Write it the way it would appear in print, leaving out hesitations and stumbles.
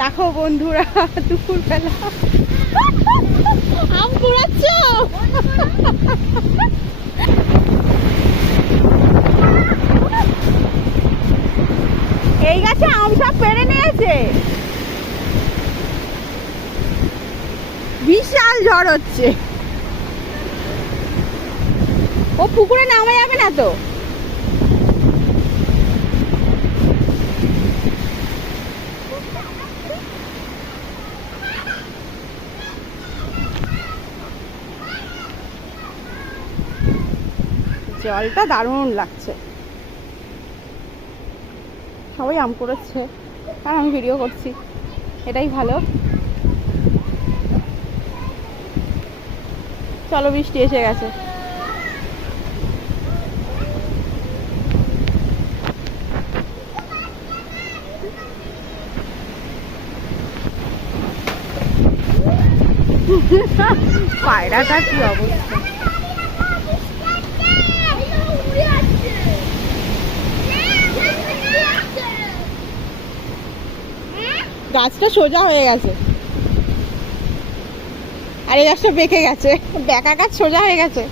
দেখো বন্ধুরা, দুপুরবেলা আম কুড়াচ্ছ। এই গাছে আম সব পেড়ে নিয়েছে। বিশাল ঝড় হচ্ছে। ও পুকুরে নামা যাবে না তো। জলটা দারুণ লাগছে। সবাই আম কুড়াচ্ছে আর আমি ভিডিও করছি, এটাই ভালো। চলো, বৃষ্টি এসে গেছে। পায়রাটার কি অবস্থা। গাছটা সোজা হয়ে গেছে আর এই গাছটা বেঁকে গেছে। বেঁকা গাছ সোজা হয়ে গেছে।